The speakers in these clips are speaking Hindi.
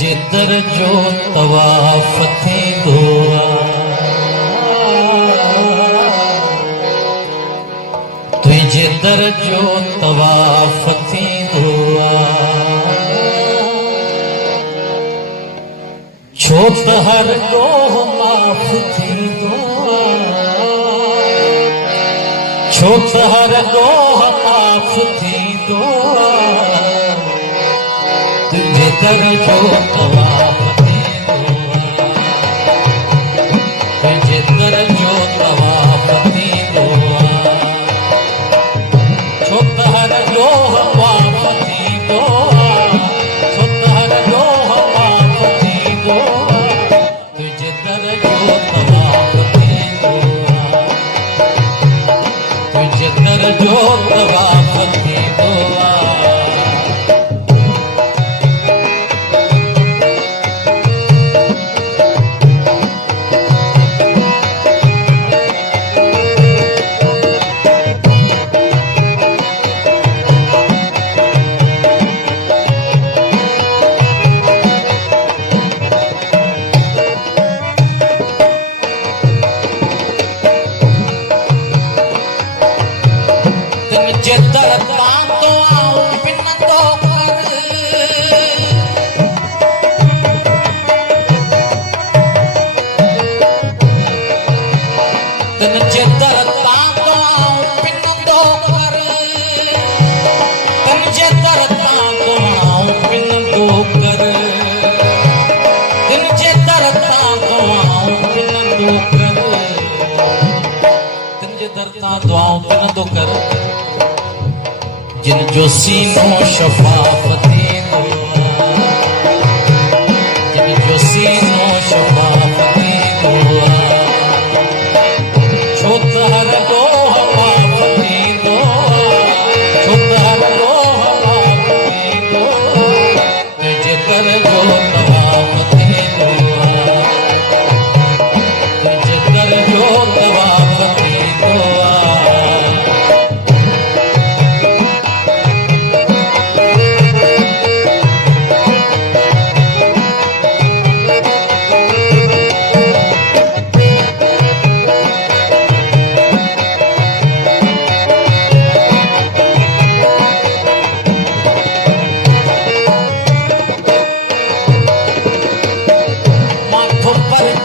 जिधर जो तवाफ थी दुआ जिधर जो तवाफ थी दुआ छो त हर ॾोह माफ़ थी दुआ छो त हर ॾोह माफ़ थी दुआ जिधर जो तवाफ थी दुआ जिधर जो तवाफ थी दुआ छो त हर ॾोह माफ़ थी दुआ छो त हर ॾोह माफ़ थी दुआ जिधर जो तवाफ थी दुआ जिधर जो तवाफ थी दुआ जिधर तो आऊं बिन तो कर तिन जिधर तो आऊं बिन तो कर तिन जिधर तो आऊं बिन तो कर तिन जिधर तो आऊं बिन तो कर तिन जिधर तो आऊं बिन तो कर जिन जो सीनो शफाफती दुआ जिन जो सीनो शफाफती दुआ छो त हर ॾोह माफ़ थी दुआ छो त हर ॾोह माफ़ थी दुआ जिधर जो तवाफ थी दुआ जिधर जो तवाफ थी दुआ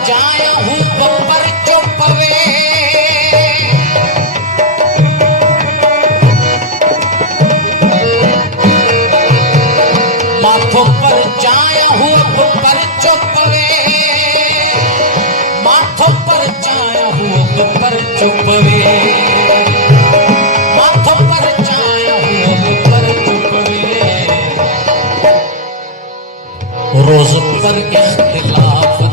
जाया हूँ बपर चुपवे माथों पर जाया हूँ बपर चुपवे माथों पर जाया हूँ बपर चुपवे माथों पर जाया हूँ बपर चुपवे रोज पर इख्तिलाफ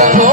सुंदर